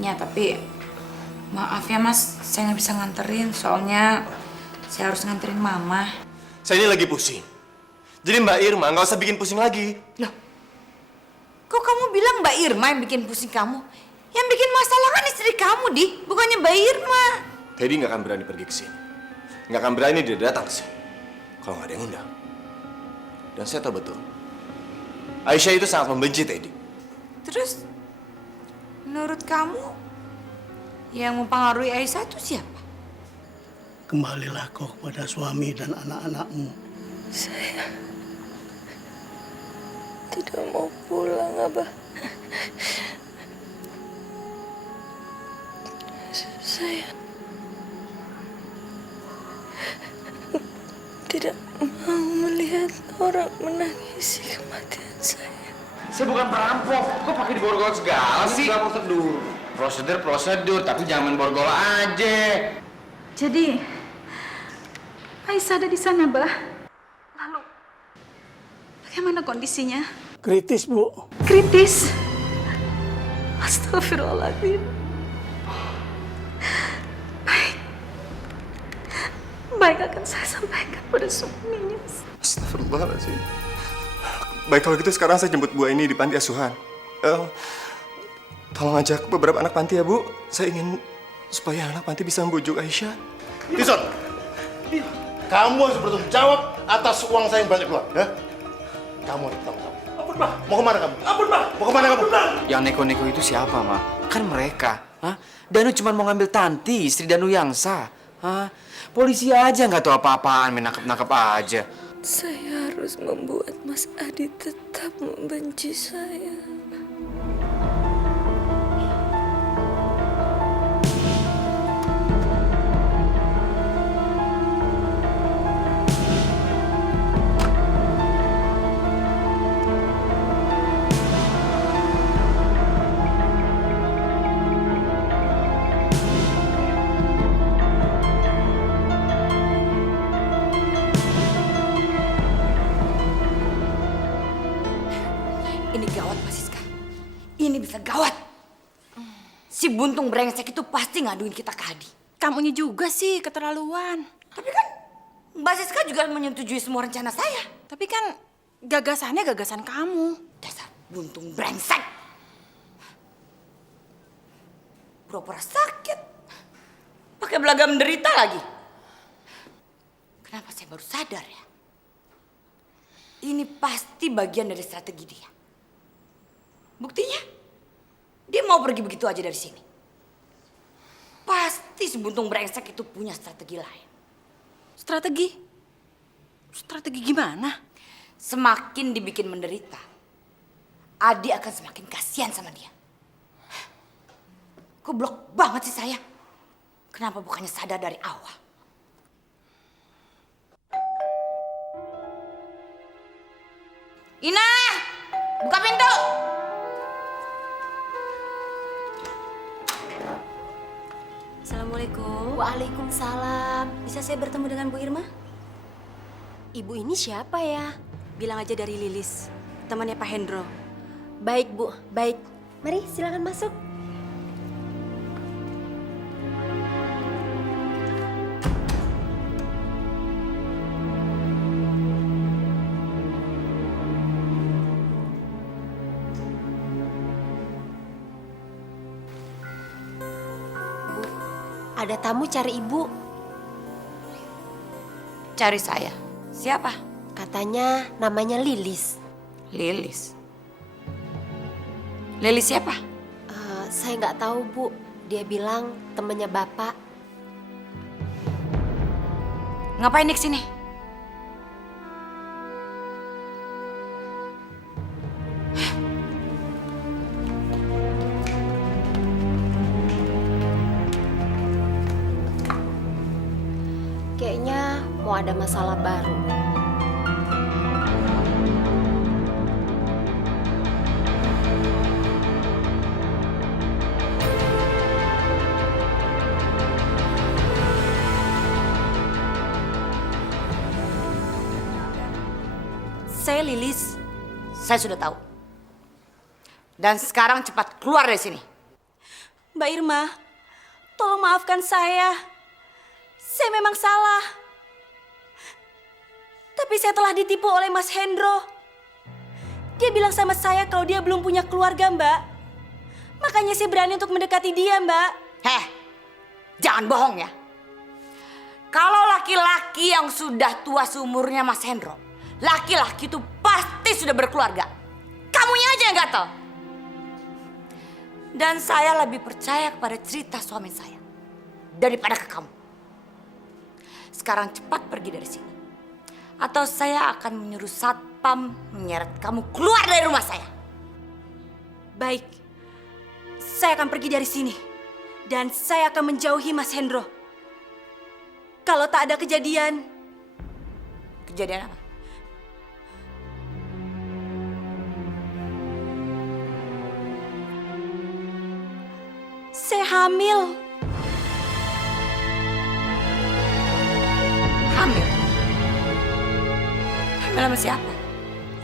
Ya, tapi maaf ya Mas, saya nggak bisa nganterin. Soalnya saya harus nganterin Mama. Saya ini lagi pusing. Jadi Mbak Irma nggak usah bikin pusing lagi. Loh, kok kamu bilang Mbak Irma yang bikin pusing kamu? Yang bikin masalah kan istri kamu, Di. Bukannya Mbak Irma. Teddy nggak akan berani pergi ke sini. Nggak akan berani dia datang ke sini. Kalau nggak ada yang undang. Dan saya tahu betul. Aisyah itu sangat membenci Teddy. Terus, menurut kamu, yang mempengaruhi Aisyah itu siapa? Kembalilah kau kepada suami dan anak-anakmu. Saya tidak mau pulang, Abah. Saya tidak mau melihat orang menangisi kematian saya. Saya bukan perampok, kok pakai diborgol segala sih? Prosedur, tapi jangan borgol aja. Jadi, Aisyah ada di sana, Bah. Lalu, bagaimana kondisinya? Kritis, Bu. Kritis. Astagfirullahaladzim. Baik. Baik akan saya sampaikan pada suaminya. Astagfirullahaladzim. Baik kalau gitu sekarang saya jemput Bu ini di panti asuhan. Tolong ajak beberapa anak panti ya Bu. Saya ingin supaya anak panti bisa membujuk Aisyah. Tison, kamu harus bertanggung jawab atas uang saya yang banyak keluar. Ya? Kamu harus bertanggung jawab. Ampun, Pak. Mau kemana kamu? Ampun, Pak. Mau kemana kamu? Yang neko-neko itu siapa, Ma? Kan mereka. Hah? Danu cuma mau ngambil Tanti, istri Danu yang sah. Hah? Polisi aja nggak tahu apa-apaan, main nangkep-nangkep aja. Saya harus membuat Mas Adi tetap membenci saya. Ini gawat, Mas Siska. Ini bisa gawat. Si buntung brengsek itu pasti ngaduin kita ke Hadi. Kamunya juga sih keterlaluan. Tapi kan Mbak Siska juga menyetujui semua rencana saya. Tapi kan gagasannya gagasan kamu. Dasar buntung brengsek. Pura-pura sakit. Pakai belaga menderita lagi. Kenapa saya baru sadar ya? Ini pasti bagian dari strategi dia. Buktinya, dia mau pergi begitu aja dari sini. Pasti si buntung brengsek itu punya strategi lain. Strategi? Strategi gimana? Semakin dibikin menderita, Adi akan semakin kasihan sama dia. Goblok banget sih saya. Kenapa bukannya sadar dari awal? Ina, buka pintu. Assalamualaikum. Waalaikumsalam. Bisa saya bertemu dengan Bu Irma? Ibu ini siapa ya? Bilang aja dari Lilis, temannya Pak Hendro. Baik, Bu. Baik. Mari, silakan masuk. Ada tamu cari Ibu. Cari saya. Siapa? Katanya namanya Lilis. Lilis. Lilis siapa? Saya nggak tahu, Bu. Dia bilang temannya Bapak. Ngapain di sini? Kayaknya mau ada masalah baru. Saya Lilis. Saya sudah tahu. Dan sekarang cepat keluar dari sini. Mbak Irma, tolong maafkan saya. Saya memang salah. Tapi saya telah ditipu oleh Mas Hendro. Dia bilang sama saya kalau dia belum punya keluarga, Mbak. Makanya saya berani untuk mendekati dia, Mbak. Heh, jangan bohong ya. Kalau laki-laki yang sudah tua seumurnya Mas Hendro, laki-laki itu pasti sudah berkeluarga. Kamunya aja yang gatel. Dan saya lebih percaya kepada cerita suami saya daripada ke kamu. Sekarang cepat pergi dari sini. Atau saya akan menyuruh satpam menyeret kamu keluar dari rumah saya. Baik, saya akan pergi dari sini. Dan saya akan menjauhi Mas Hendro. Kalau tak ada kejadian. Kejadian apa? Saya hamil. Hamil? Hamil sama siapa?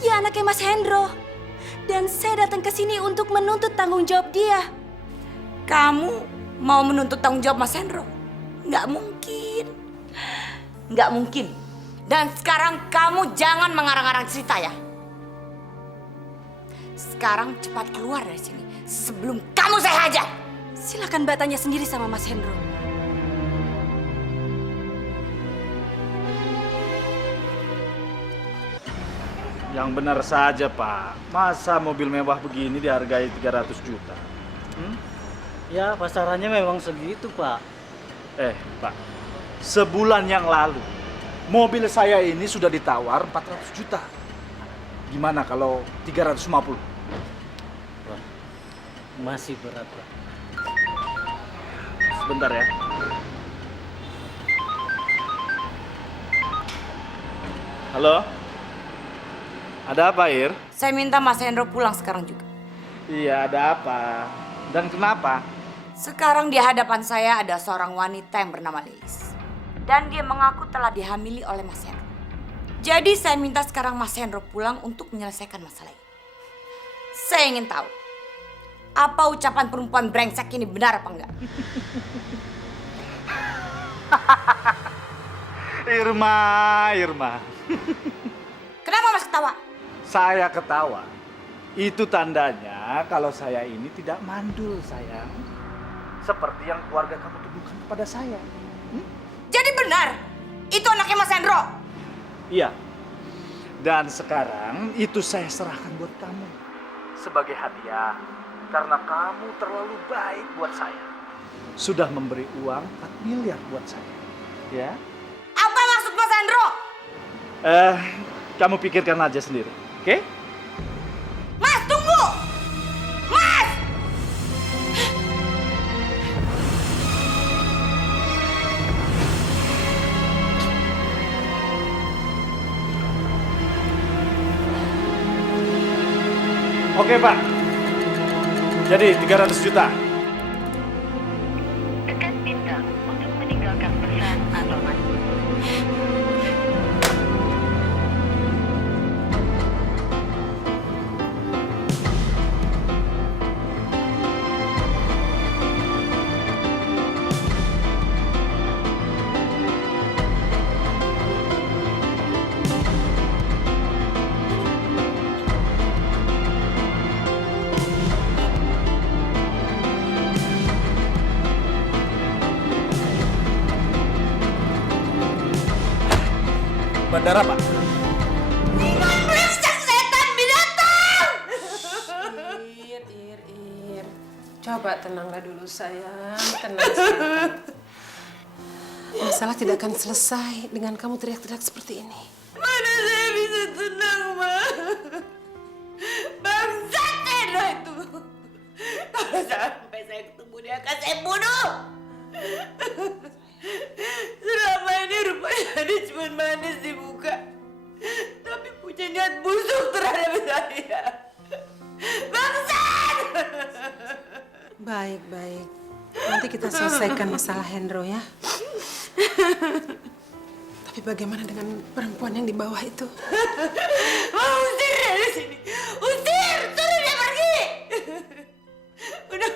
Ya anaknya Mas Hendro. Dan saya datang ke sini untuk menuntut tanggung jawab dia. Kamu mau menuntut tanggung jawab Mas Hendro? Nggak mungkin. Nggak mungkin. Dan sekarang kamu jangan mengarang-arang cerita ya. Sekarang cepat keluar dari sini sebelum kamu saya hajar. Silakan Mbak tanya sendiri sama Mas Hendro. Yang benar saja, Pak. Masa mobil mewah begini dihargai 300 juta? Ya, pasarannya memang segitu, Pak. Pak. Sebulan yang lalu, mobil saya ini sudah ditawar 400 juta. Gimana kalau 350? Wah, masih berat, Pak. Sebentar ya. Halo? Ada apa, Ir? Saya minta Mas Hendro pulang sekarang juga. Iya, ada apa? Dan kenapa? Sekarang di hadapan saya ada seorang wanita yang bernama Lilis. Dan dia mengaku telah dihamili oleh Mas Hendro. Jadi saya minta sekarang Mas Hendro pulang untuk menyelesaikan masalah ini. Saya ingin tahu, apa ucapan perempuan brengsek ini benar apa enggak? Irma. Kenapa Mas ketawa? Saya ketawa. Itu tandanya kalau saya ini tidak mandul, sayang. Seperti yang keluarga kamu tuduhkan kepada saya. Jadi benar, itu anaknya Mas Hendro? Iya. Dan sekarang itu saya serahkan buat kamu. Sebagai hadiah. Karena kamu terlalu baik buat saya. Sudah memberi uang 4 miliar buat saya. Ya. Apa maksud Mas Hendro? Kamu pikirkan aja sendiri. Oke? Mas, tunggu! Mas! Oke, Pak. Jadi 300 juta. Tekan bintang untuk meninggalkan pesan atau Bandara, Pak. Brengsek setan binatang! Ir. Coba tenanglah dulu sayang, tenang sedikit. Masalah tidak akan selesai dengan kamu teriak-teriak seperti ini. Mana saya bisa tenang, Ma? Bangsat Hendro itu. Kalau sampai saya ketemu dia akan saya bunuh. Selama ini rupanya dia cuma manis di muka. Tapi punya niat busuk terhadap saya. Bangsat! Baik. Nanti kita selesaikan masalah Hendro ya. Tapi bagaimana dengan perempuan yang di bawah itu? Mau usir dari sini. Usir! Suruh dia pergi! Udah.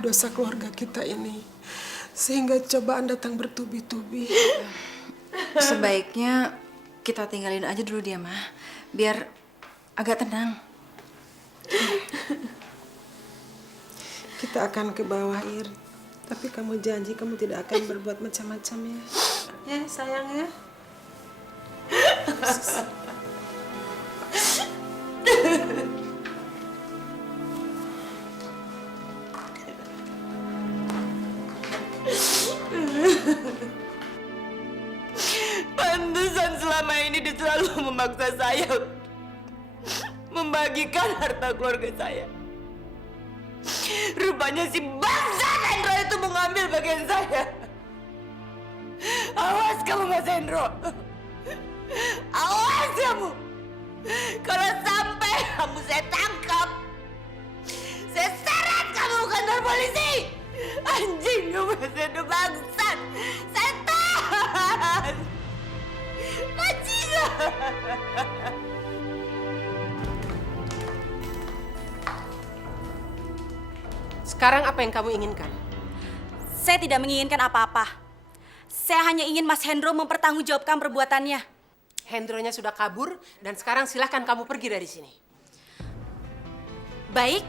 dosa keluarga kita ini? Sehingga cobaan datang bertubi-tubi. Sebaiknya kita tinggalin aja dulu dia, Ma. Biar agak tenang. Kita akan ke bawah, Ir. Tapi kamu janji kamu tidak akan berbuat macam-macam ya. Ya, sayang ya. Pantesan selama ini dia selalu memaksa saya membagikan harta keluarga saya. Rupanya si bangsa Hendro itu mengambil bagian saya. Awas kamu, Mas Hendro. Awas kamu. Kalau sampai kamu saya tangkap, saya seret kamu ke kantor polisi. Anjing kamu, Mas Hendro, bangsat. Setan. Bajingan. Sekarang apa yang kamu inginkan? Saya tidak menginginkan apa-apa. Saya hanya ingin Mas Hendro mempertanggungjawabkan perbuatannya. Hendronya sudah kabur dan sekarang silahkan kamu pergi dari sini. Baik,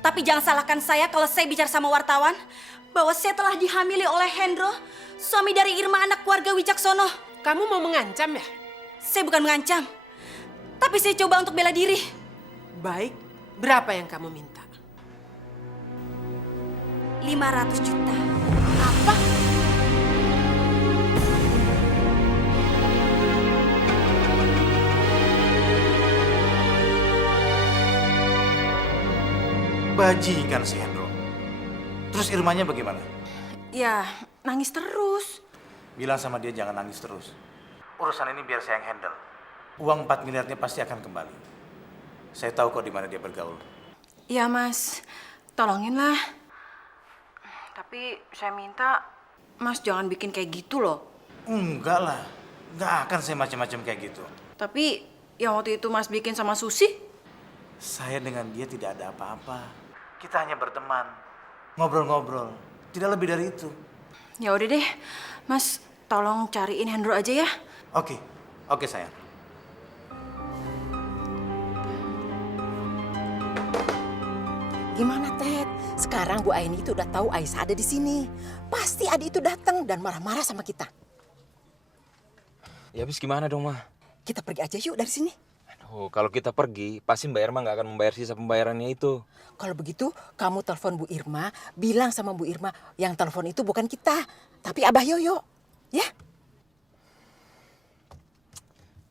tapi jangan salahkan saya kalau saya bicara sama wartawan bahwa saya telah dihamili oleh Hendro, suami dari Irma, anak keluarga Wicaksono. Kamu mau mengancam ya? Saya bukan mengancam, tapi saya coba untuk bela diri. Baik, berapa yang kamu minta? 500 juta. Apa? Bajingan si Hendro. Terus Irmanya bagaimana? Ya, nangis terus. Bilang sama dia jangan nangis terus. Urusan ini biar saya yang handle. Uang 4 miliarnya pasti akan kembali. Saya tahu kok di mana dia bergaul. Ya, Mas. Tolonginlah. Tapi saya minta Mas jangan bikin kayak gitu loh. Enggak lah. Enggak akan saya macam-macam kayak gitu. Tapi yang waktu itu Mas bikin sama Susi? Saya dengan dia tidak ada apa-apa. Kita hanya berteman. Ngobrol-ngobrol. Tidak lebih dari itu. Ya udah deh. Mas, tolong cariin Hendro aja ya. Oke. Oke, sayang. Gimana, Ted? Sekarang Bu Aini itu udah tahu Aisyah ada di sini. Pasti Adi itu datang dan marah-marah sama kita. Ya habis gimana dong, Ma? Kita pergi aja yuk dari sini. Aduh, kalau kita pergi, pasti Mbak Irma nggak akan membayar sisa pembayarannya itu. Kalau begitu, kamu telepon Bu Irma, bilang sama Bu Irma yang telepon itu bukan kita, tapi Abah Yoyo. Ya?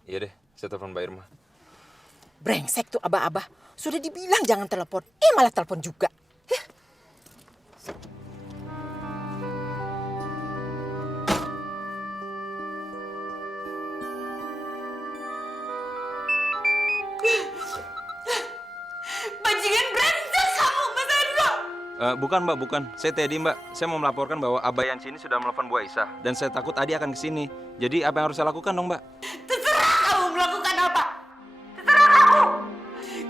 Iya deh, saya telepon Mbak Irma. Brengsek tuh Abah-Abah. Sudah dibilang jangan telepon, malah telepon juga. Bajingan brengsek kamu, Mas Hendro. Bukan, Mbak, bukan. Saya Teddy, Mbak. Saya mau melaporkan bahwa Abah yang sini sudah menelpon Bu Aisyah. Dan saya takut Adi akan kesini. Jadi apa yang harus saya lakukan dong, Mbak? Terserah kamu melakukan apa. Terserah kamu.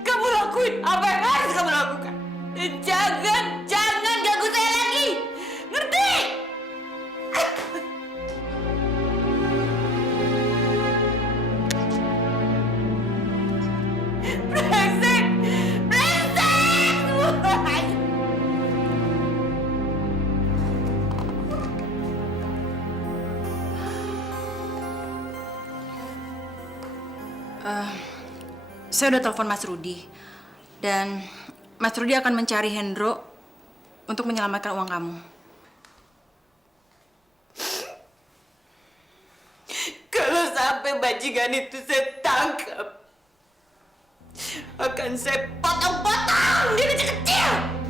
Kamu lakuin apa yang harus kamu lakukan. Dan jangan ganggu saya lagi. Ngerti? Brengsek. Brengsek. Saya udah telepon Mas Rudi. Dan Mas Rudi akan mencari Hendro untuk menyelamatkan uang kamu. Kalau sampai bajingan itu saya tangkap, akan saya potong-potong dia kecil-kecil.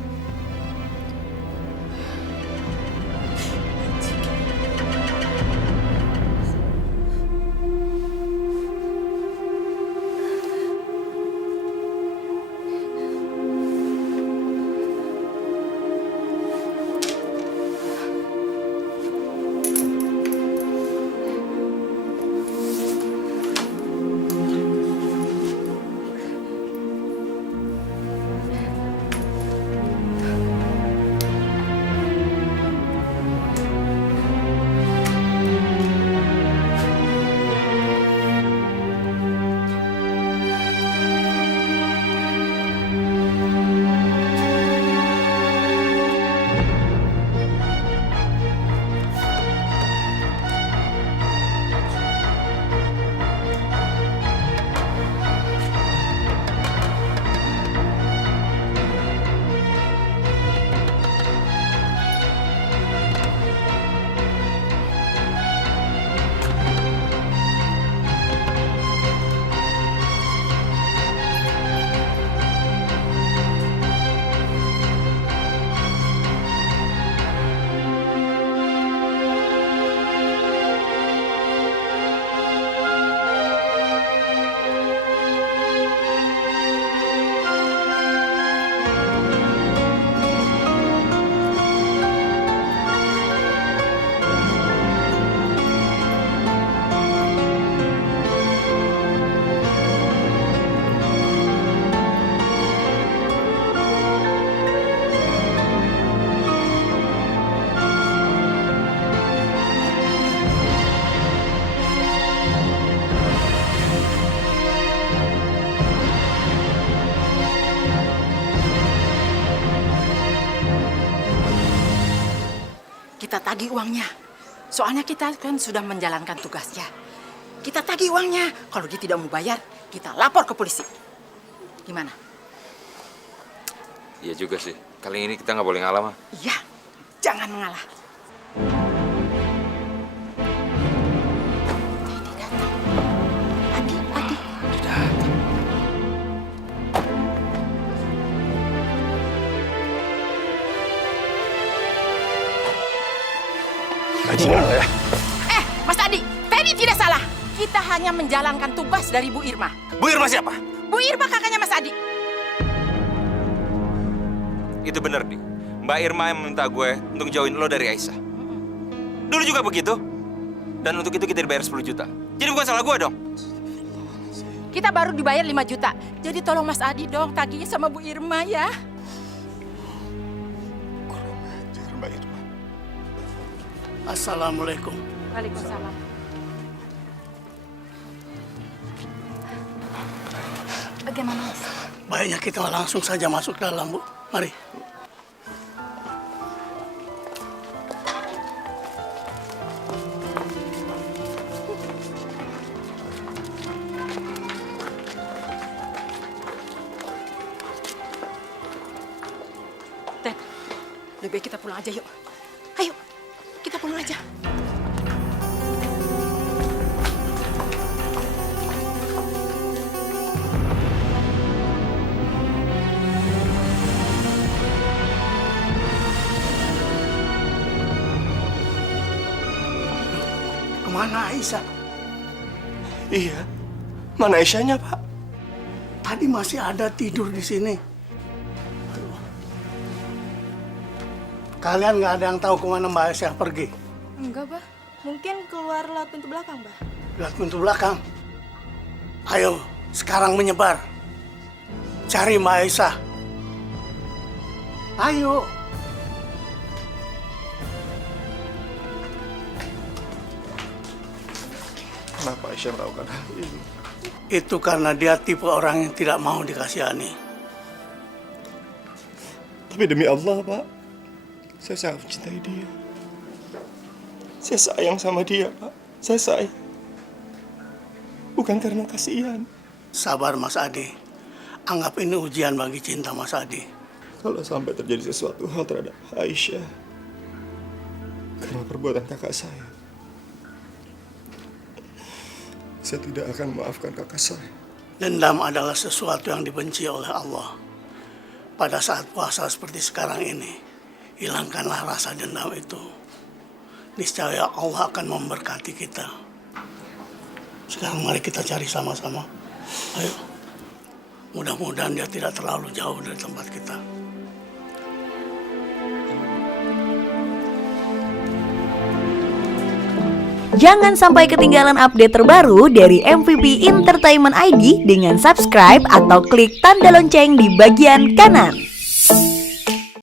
tagih uangnya. Soalnya kita kan sudah menjalankan tugasnya. Kita tagih uangnya. Kalau dia tidak mau bayar, kita lapor ke polisi. Gimana? Iya juga sih. Kali ini kita nggak boleh ngalah, Ma. Iya, jangan mengalah. Adi. Adi mana ya? Mas Adi, Teddy tidak salah. Kita hanya menjalankan tugas dari Bu Irma. Bu Irma siapa? Bu Irma kakaknya Mas Adi. Itu bener, Di. Mbak Irma yang meminta gue untuk jauhin lo dari Aisyah. Dulu juga begitu. Dan untuk itu kita dibayar 10 juta. Jadi bukan salah gue dong. Kita baru dibayar 5 juta. Jadi tolong Mas Adi dong tagihnya sama Bu Irma ya. Assalamualaikum. Waalaikumsalam. Bagaimana, Mas? Baiknya kita langsung saja masuk ke dalam, Bu. Mari. Ted, lebih baik kita pulang aja yuk. Ayo, kita pulang aja. Kemana Aisyah? Iya. Mana Aisyahnya, Pak? Tadi masih ada tidur di sini. Kalian nggak ada yang tahu kemana Mbak Aisyah pergi? Enggak, Bah. Mungkin keluar lewat pintu belakang, Bah. Lihat pintu belakang. Ayo, sekarang menyebar. Cari Mbak Aisyah. Ayo. Kenapa Aisyah melakukan hal ini? Itu karena dia tipe orang yang tidak mau dikasihani. Tapi demi Allah, Pak, saya sangat mencintai dia. Saya sayang sama dia, Pak. Saya sayang. Bukan karena kasihan. Sabar, Mas Adi. Anggap ini ujian bagi cinta Mas Adi. Kalau sampai terjadi sesuatu hal terhadap Aisyah karena perbuatan kakak saya tidak akan memaafkan kakak saya. Dendam adalah sesuatu yang dibenci oleh Allah. Pada saat puasa seperti sekarang ini, hilangkanlah rasa dendam itu. Niscaya Allah akan memberkati kita. Sekarang mari kita cari sama-sama. Ayo. Mudah-mudahan dia tidak terlalu jauh dari tempat kita. Jangan sampai ketinggalan update terbaru dari MVP Entertainment ID dengan subscribe atau klik tanda lonceng di bagian kanan.